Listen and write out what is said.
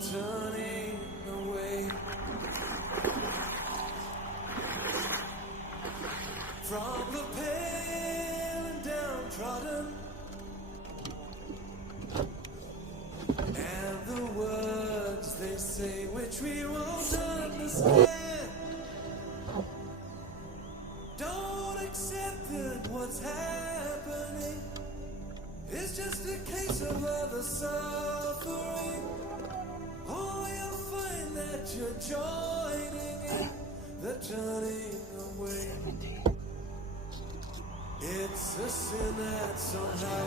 turning away from the pale and downtrodden, and the words they say which we won't understand. Don't accept that what's happening is just a case of other suffering. Oh, you'll find that you're joining in the turning away. It's a sin that somehow